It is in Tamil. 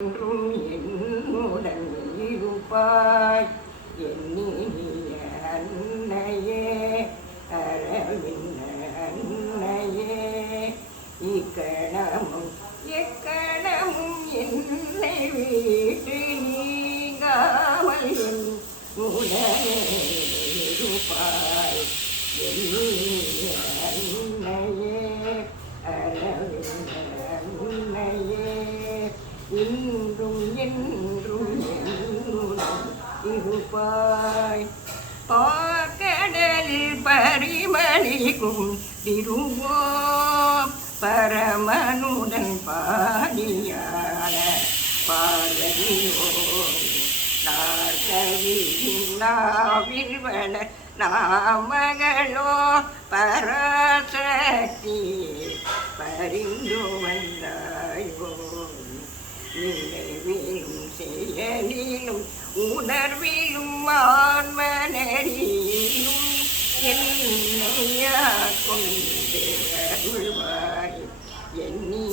என்னுடன் இருப்பாய் எண்ணிய அன்னையே அரவிந்த அன்னையே இக்கணமும் எக்கணமும் என்னை வீட்டு நீங்காமல் என் உடனே இருப்பாய் எண்ணிய அன்னையே அரவிந்த அன்னையே இன்றும் என்றும் என்னுடன் இருப்பாய் பார்க்கடலில் பரிமளிக்கும் திருவோம் பரமனுடன் பாடியான பார்வதியோ நாற்கவியின் நாவில் வள நாமகளோ பராசக்தி பரிந்து வந்தாயோ நினைவிலும் செயலிலும் உணர்விலும் ஆன்மனரிலும் என்னையா கொண்டு அருள்வாய் எண்ணி